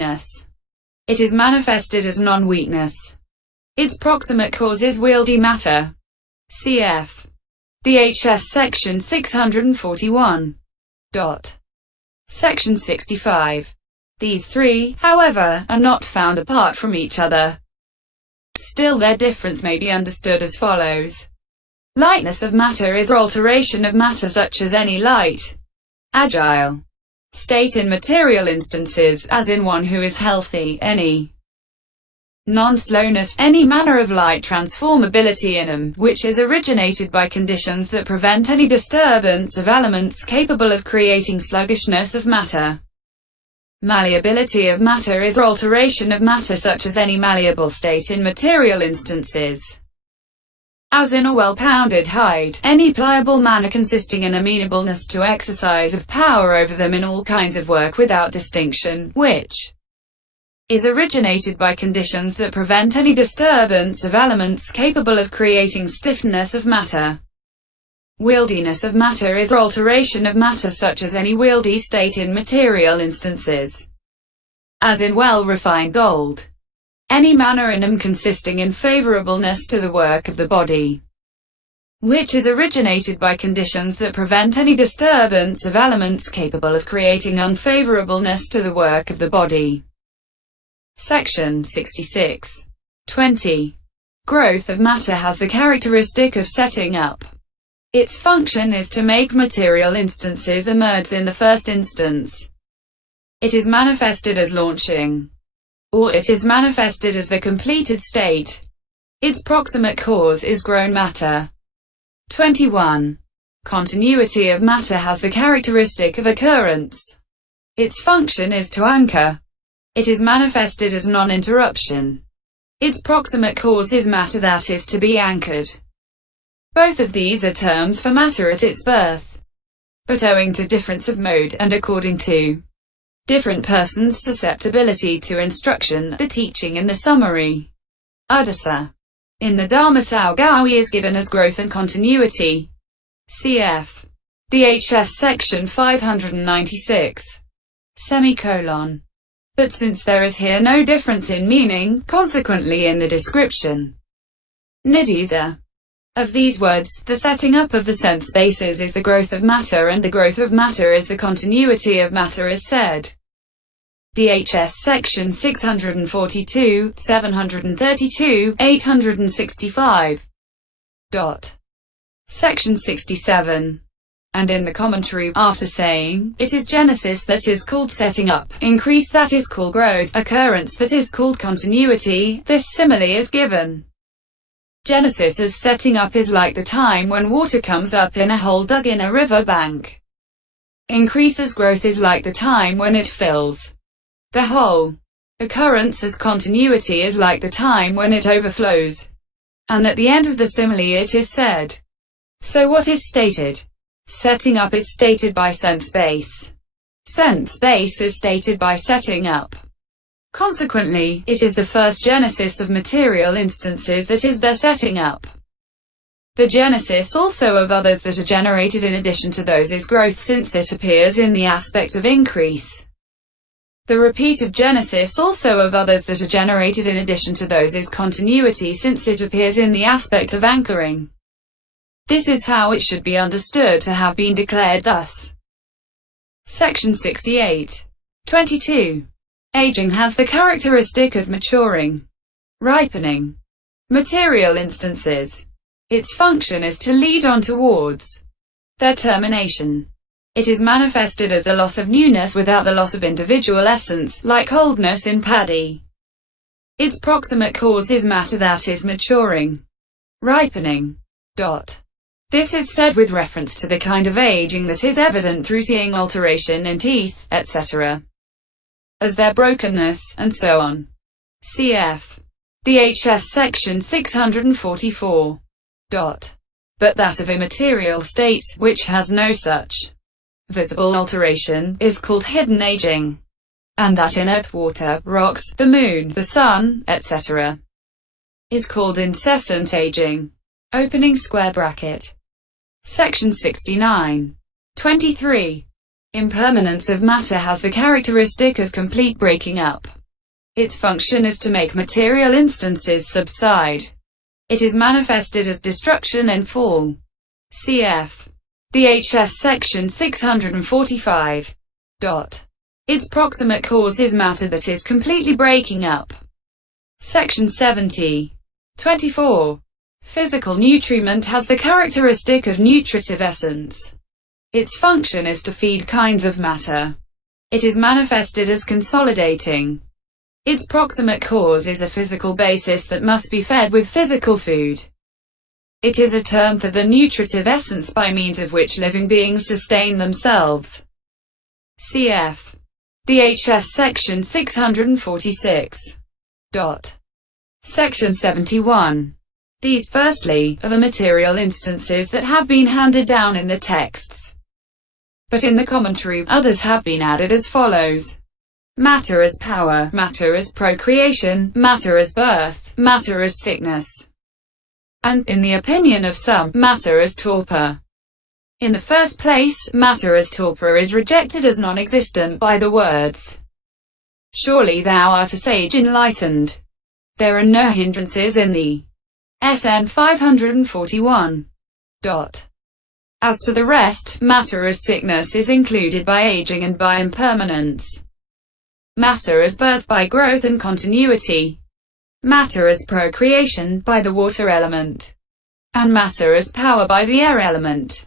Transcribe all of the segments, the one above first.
wieldiness. It is manifested as non-weakness. Its proximate cause is wieldy matter. Cf. DHS section 641. Section 65. These three, however, are not found apart from each other. Still their difference may be understood as follows. Lightness of matter is alteration of matter such as any light, agile state in material instances, as in one who is healthy, any non-slowness, any manner of light transformability in them, which is originated by conditions that prevent any disturbance of elements capable of creating sluggishness of matter. Malleability of matter is alteration of matter such as any malleable state in material instances, as in a well-pounded hide, any pliable manner consisting in amenableness to exercise of power over them in all kinds of work without distinction, which is originated by conditions that prevent any disturbance of elements capable of creating stiffness of matter. Wieldiness of matter is alteration of matter such as any wieldy state in material instances, as in well-refined gold. Any manner in them consisting in favourableness to the work of the body, which is originated by conditions that prevent any disturbance of elements capable of creating unfavourableness to the work of the body. Section 66. 20. Growth of matter has the characteristic of setting up. Its function is to make material instances emerge in the first instance. It is manifested as launching, or it is manifested as the completed state. Its proximate cause is grown matter. 21. Continuity of matter has the characteristic of occurrence. Its function is to anchor. It is manifested as non-interruption. Its proximate cause is matter that is to be anchored. Both of these are terms for matter at its birth, but owing to difference of mode, and according to different persons' susceptibility to instruction, the teaching in the summary Udasa in the Dharmasau Gawi is given as growth and continuity. Cf. DHS section 596. But since there is here no difference in meaning, consequently in the description Nidisa of these words, the setting up of the sense bases is the growth of matter and the growth of matter is the continuity of matter is said. DHS section 642, 732, 865. Section 67. And in the commentary, after saying, it is genesis that is called setting up, increase that is called growth, occurrence that is called continuity, this simile is given. Genesis as setting up is like the time when water comes up in a hole dug in a river bank. Increase as growth is like the time when it fills the hole. Occurrence as continuity is like the time when it overflows. And at the end of the simile it is said. So what is stated? Setting up is stated by sense base. Sense base is stated by setting up. Consequently, it is the first genesis of material instances that is their setting up. The genesis also of others that are generated in addition to those is growth, since it appears in the aspect of increase. The repeat of genesis also of others that are generated in addition to those is continuity, since it appears in the aspect of anchoring. This is how it should be understood to have been declared thus. Section 68. 22. Aging has the characteristic of maturing, ripening material instances. Its function is to lead on towards their termination. It is manifested as the loss of newness without the loss of individual essence, like oldness in paddy. Its proximate cause is matter that is maturing, ripening. This is said with reference to the kind of aging that is evident through seeing alteration in teeth, etc. as their brokenness, and so on. Cf. DHS section 644. But that of immaterial states, which has no such visible alteration, is called hidden aging. And that in earth, water, rocks, the moon, the sun, etc. is called incessant aging. Opening square bracket. Section 69. 23. Impermanence of matter has the characteristic of complete breaking up. Its function is to make material instances subside. It is manifested as destruction and fall. Cf. DHS section 645. Its proximate cause is matter that is completely breaking up. Section 70. 24. Physical nutriment has the characteristic of nutritive essence. Its function is to feed kinds of matter. It is manifested as consolidating. Its proximate cause is a physical basis that must be fed with physical food. It is a term for the nutritive essence by means of which living beings sustain themselves. Cf. DHS section 646. Section 71. These, firstly, are the material instances that have been handed down in the texts. But in the commentary, others have been added as follows. Matter as power, matter as procreation, matter as birth, matter as sickness. And, in the opinion of some, matter as torpor. In the first place, matter as torpor is rejected as non-existent by the words, "Surely thou art a sage enlightened." There are no hindrances in the SN 541. As to the rest, matter as sickness is included by aging and by impermanence. Matter as birth by growth and continuity. Matter as procreation by the water element. And matter as power by the air element.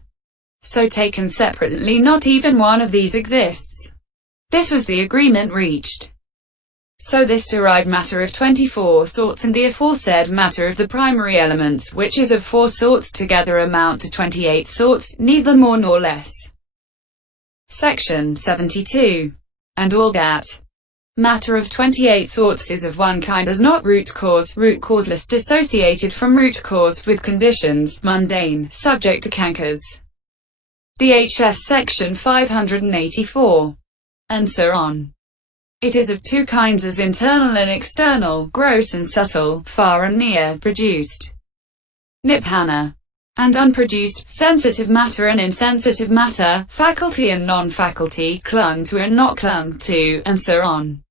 So taken separately, not even one of these exists. This was the agreement reached. So this derived matter of 24 sorts and the aforesaid matter of the primary elements, which is of 4 sorts, together amount to 28 sorts, neither more nor less. Section 72. And all that matter of 28 sorts is of one kind, as not root causeless, dissociated from root cause, with conditions, mundane, subject to cankers. DHS section 584. And so on. It is of 2 kinds, as internal and external, gross and subtle, far and near, produced, nibbana, and unproduced, sensitive matter and insensitive matter, faculty and non-faculty, clung to and not clung to, and so on.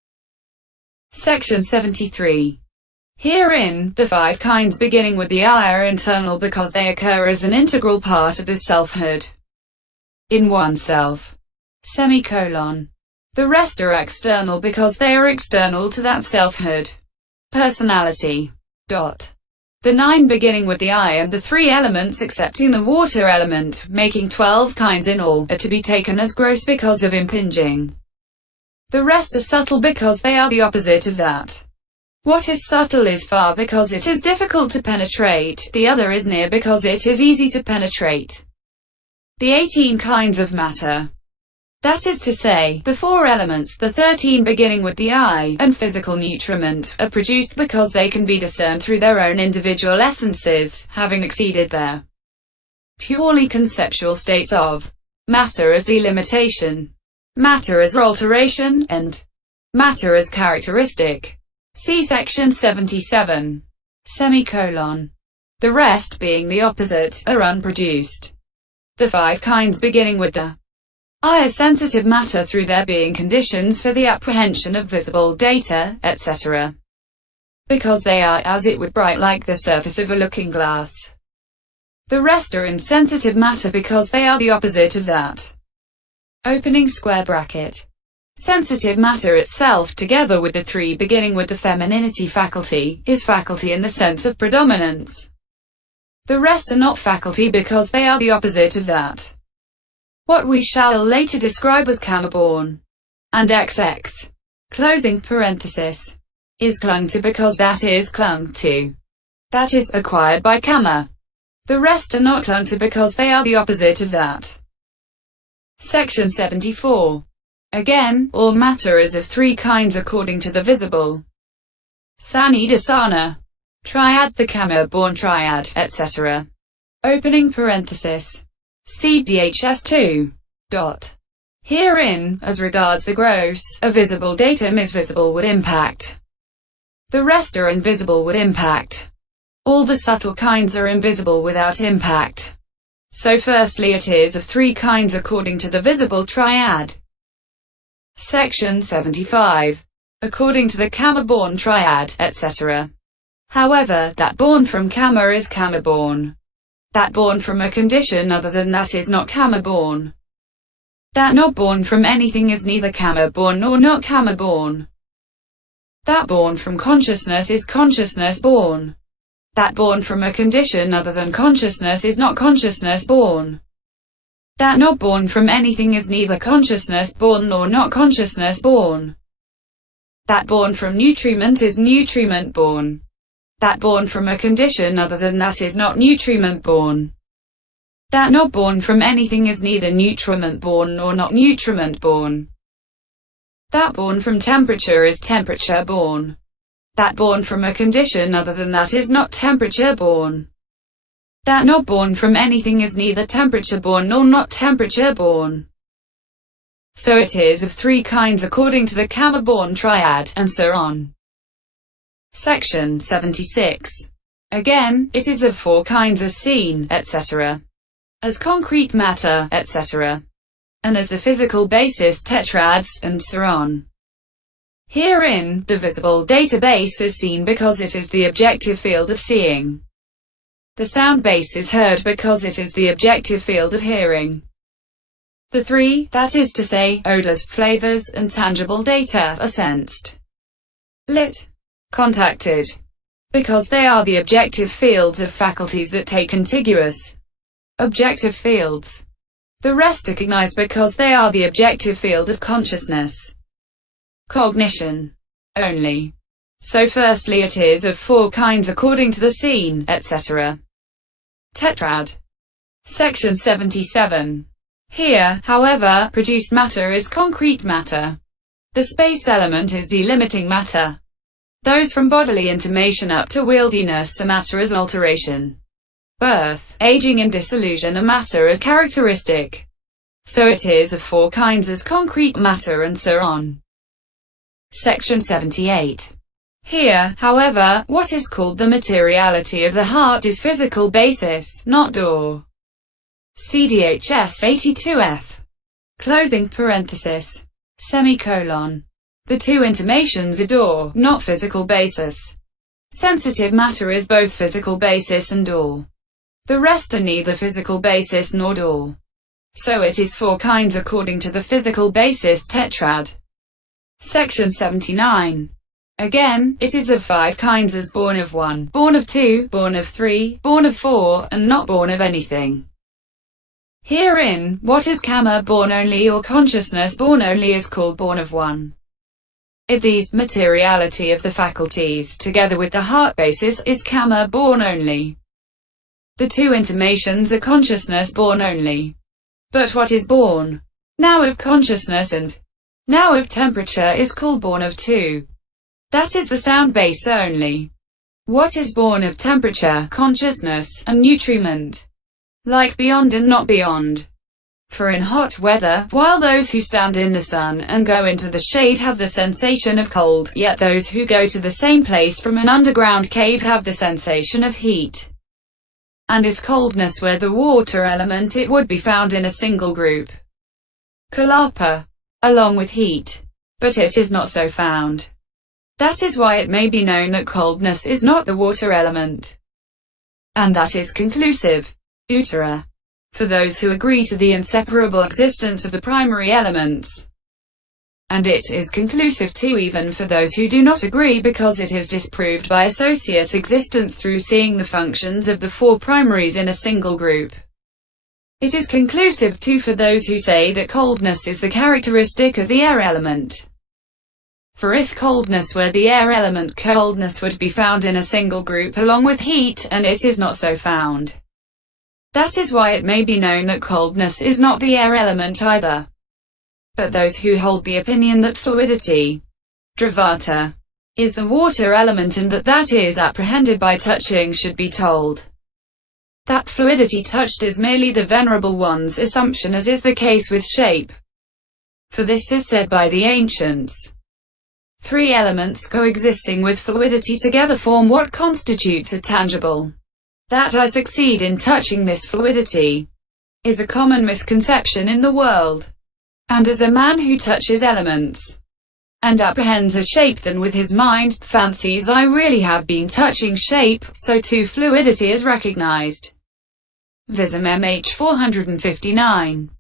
Section 73. Herein, the 5 kinds beginning with the I are internal because they occur as an integral part of the selfhood. In oneself. The rest are external because they are external to that selfhood. Personality. The 9 beginning with the I and the 3 elements excepting the water element, making 12 kinds in all, are to be taken as gross because of impinging. The rest are subtle because they are the opposite of that. What is subtle is far because it is difficult to penetrate, the other is near because it is easy to penetrate. The 18 kinds of matter. That is to say, the 4 elements, the 13 beginning with the I, and physical nutriment, are produced because they can be discerned through their own individual essences, having exceeded their purely conceptual states of matter as delimitation, matter as alteration, and matter as characteristic. See section 77. The rest, being the opposite, are unproduced. The 5 kinds beginning with the I are sensitive matter through their being conditions for the apprehension of visible data, etc. Because they are, as it would, bright like the surface of a looking glass. The rest are insensitive matter because they are the opposite of that. Opening square bracket. Sensitive matter itself, together with the 3 beginning with the femininity faculty, is faculty in the sense of predominance. The rest are not faculty because they are the opposite of that. What we shall later describe as karma-born, and XX, closing parenthesis, is clung to because that is clung to. That is acquired by karma. The rest are not clung to because they are the opposite of that. Section 74. Again, all matter is of 3 kinds according to the visible. Sanidasana. Triad, the karma-born triad, etc. Opening parenthesis. See DHS 2. Herein, as regards the gross, a visible datum is visible with impact. The rest are invisible with impact. All the subtle kinds are invisible without impact. So firstly it is of three kinds according to the visible triad. Section 75. According to the karma-born triad, etc. However, that born from karma is karma-born. That born from a condition other than that is not karma-born. That not born from anything is neither karma-born nor not karma-born. That born from consciousness is consciousness-born. That born from a condition other than consciousness is not consciousness-born. That not born from anything is neither consciousness-born nor not consciousness-born. That born from nutriment is nutriment-born. That born from a condition other than that is not nutriment-born. That not born from anything is neither nutriment-born nor not nutriment-born. That born from temperature is temperature-born. That born from a condition other than that is not temperature-born. That not born from anything is neither temperature-born nor not temperature-born. So it is of three kinds according to the karma-born triad, and so on. Section 76. Again, it is of four kinds as seen, etc. As concrete matter, etc. And as the physical basis tetrads, and so on. Herein, the visible database is seen because it is the objective field of seeing. The sound base is heard because it is the objective field of hearing. The three, that is to say, odors, flavors, and tangible data, are sensed. Lit. Contacted. Because they are the objective fields of faculties that take contiguous objective fields. The rest are cognized because they are the objective field of consciousness. Cognition. Only. So firstly it is of four kinds according to the seen, etc. Tetrad. Section 77. Here, however, produced matter is concrete matter. The space element is delimiting matter. Those from bodily intimation up to wieldiness are matter as alteration. Birth, aging and dissolution are matter as characteristic. So it is of four kinds as concrete matter and so on. Section 78. Here, however, what is called the materiality of the heart is physical basis, not door. CDHS 82F. Closing parenthesis. Semicolon. The two intimations are door, not physical basis. Sensitive matter is both physical basis and door. The rest are neither physical basis nor door. So it is four kinds according to the physical basis tetrad. Section 79. Again, it is of five kinds as born of one, born of two, born of three, born of four, and not born of anything. Herein, what is karma born only or consciousness born only is called born of one. If these, materiality of the faculties, together with the heart basis, is karma born only. The two intimations are consciousness born only. But what is born now of consciousness and now of temperature is called born of two. That is the sound base only. What is born of temperature, consciousness, and nutriment? Like beyond and not beyond. For in hot weather, while those who stand in the sun and go into the shade have the sensation of cold, yet those who go to the same place from an underground cave have the sensation of heat. And if coldness were the water element, it would be found in a single group, kalapa, along with heat. But it is not so found. That is why it may be known that coldness is not the water element. And that is conclusive, uttara, for those who agree to the inseparable existence of the primary elements. And it is conclusive too even for those who do not agree, because it is disproved by associate existence through seeing the functions of the four primaries in a single group. It is conclusive too for those who say that coldness is the characteristic of the air element. For if coldness were the air element, coldness would be found in a single group along with heat, and it is not so found. That is why it may be known that coldness is not the air element either. But those who hold the opinion that fluidity, dravata, is the water element and that that is apprehended by touching should be told that fluidity touched is merely the Venerable One's assumption, as is the case with shape. For this is said by the ancients. Three elements coexisting with fluidity together form what constitutes a tangible. That I succeed in touching this fluidity. is a common misconception in the world. And as a man who touches elements and apprehends a shape, then with his mind fancies I really have been touching shape, so too fluidity is recognized. Visum MH 459.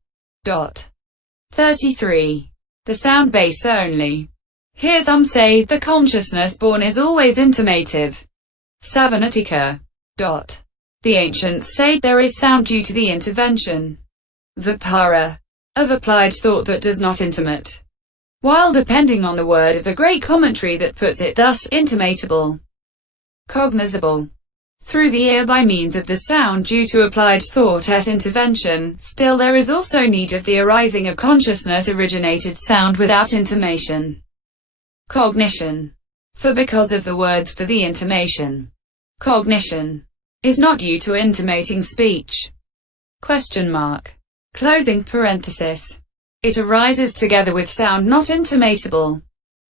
33. The sound base only. Here some say the consciousness born is always intimative. Savanatika. The ancients say there is sound due to the intervention, vipara, of applied thought that does not intimate. While depending on the word of the great commentary that puts it thus, intimatable, cognizable, through the ear by means of the sound due to applied thought as intervention, still there is also need of the arising of consciousness originated sound without intimation. Cognition. For because of the words for the intimation, cognition is not due to intimating speech. Question mark. Closing parenthesis. It arises together with sound not intimatable,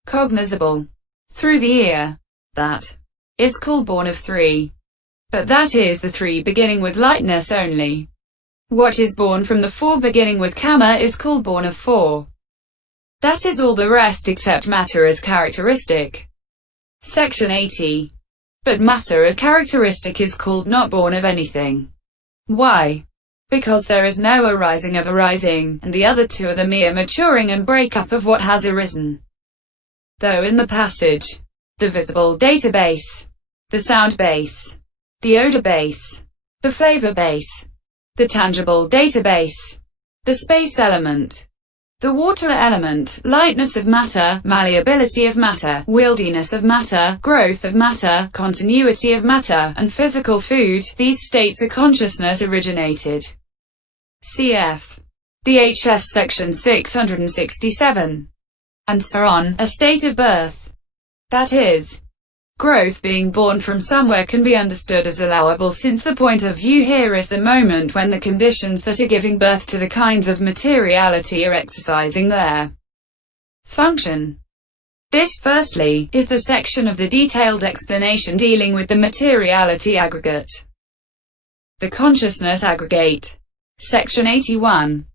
cognizable, through the ear. That is called born of three. But that is the three beginning with lightness only. What is born from the four beginning with kamma is called born of four. That is all the rest except matter as characteristic. Section 80. But matter as characteristic is called not born of anything. Why? Because there is no arising of arising, and the other two are the mere maturing and break-up of what has arisen. Though in the passage, the visible data base, the sound base, the odor base, the flavor base, the tangible data base, the space element, the water element, lightness of matter, malleability of matter, wieldiness of matter, growth of matter, continuity of matter, and physical food, these states are consciousness originated. Cf. DHS section 667. And so on, a state of birth. That is, growth being born from somewhere can be understood as allowable, since the point of view here is the moment when the conditions that are giving birth to the kinds of materiality are exercising their function. This, firstly, is the section of the detailed explanation dealing with the materiality aggregate. The consciousness aggregate. Section 81.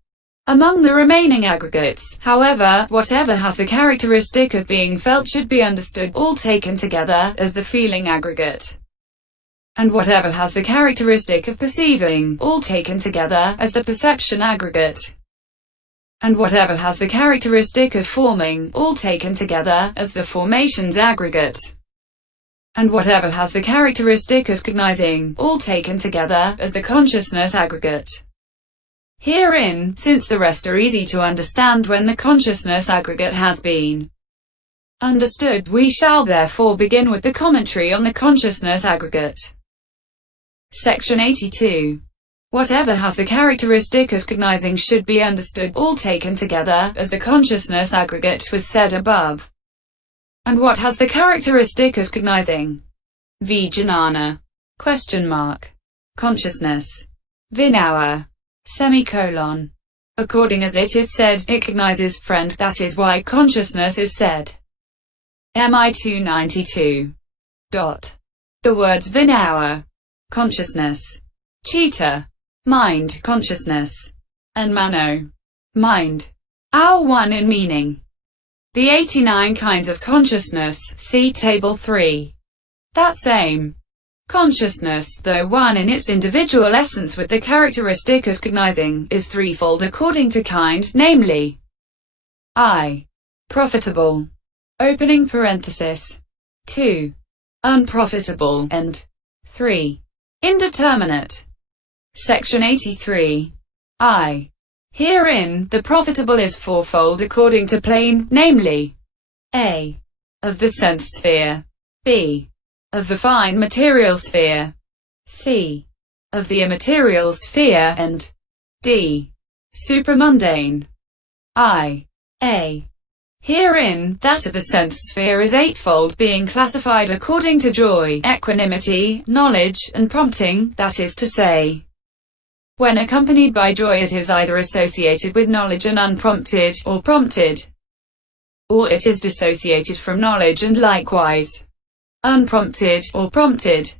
Among the remaining aggregates, however, whatever has the characteristic of being felt should be understood, all taken together, as the feeling aggregate. And whatever has the characteristic of perceiving, all taken together, as the perception aggregate. And whatever has the characteristic of forming, all taken together, as the formations aggregate. And whatever has the characteristic of cognizing, all taken together, as the consciousness aggregate. Herein, since the rest are easy to understand when the consciousness aggregate has been understood, we shall therefore begin with the commentary on the consciousness aggregate. Section 82. Whatever has the characteristic of cognizing should be understood, all taken together, as the consciousness aggregate was said above. And what has the characteristic of cognizing? Vijnana. Question mark. Consciousness. Vinawa. Semicolon. According as it is said, it cognizes friend, that is why consciousness is said. MI 292. The words vinawa, consciousness, chitta, mind, consciousness, and mano, mind, are one in meaning. The 89 kinds of consciousness, see Table 3. That same consciousness, though one in its individual essence with the characteristic of cognizing, is threefold according to kind, namely I. Profitable, opening parenthesis, 2. Unprofitable, and 3. Indeterminate. Section 83. I. Herein, the profitable is fourfold according to plane, namely A. Of the sense sphere, B. Of the fine material sphere, C. Of the immaterial sphere, and D. Supramundane. I. A. Herein, that of the sense sphere is eightfold, being classified according to joy, equanimity, knowledge, and prompting, that is to say, when accompanied by joy it is either associated with knowledge and unprompted, or prompted, or it is dissociated from knowledge and likewise unprompted, or prompted.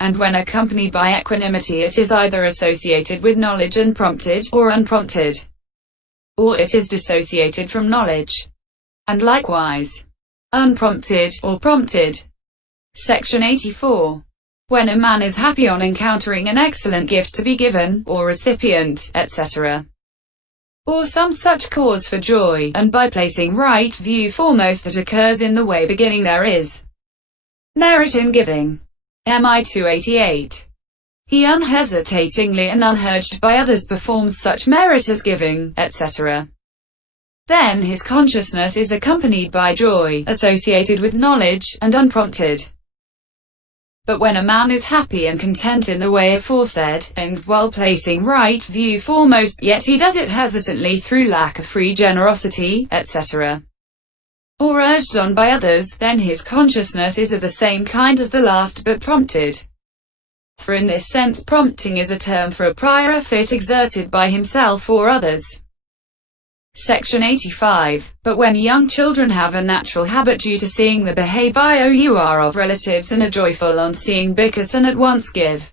and when accompanied by equanimity it is either associated with knowledge and prompted, or unprompted, or it is dissociated from knowledge, and likewise unprompted, or prompted. Section 84. When a man is happy on encountering an excellent gift to be given, or recipient, etc., or some such cause for joy, and by placing right view foremost that occurs in the way beginning there is merit in giving. MI 288. He unhesitatingly and unurged by others performs such merit as giving, etc. Then his consciousness is accompanied by joy, associated with knowledge, and unprompted. But when a man is happy and content in the way aforesaid, and while placing right view foremost, yet he does it hesitantly through lack of free generosity, etc., or urged on by others, then his consciousness is of the same kind as the last but prompted. For in this sense prompting is a term for a prior effort exerted by himself or others. Section 85. But when young children have a natural habit due to seeing the behavior of relatives and are joyful on seeing because and at once give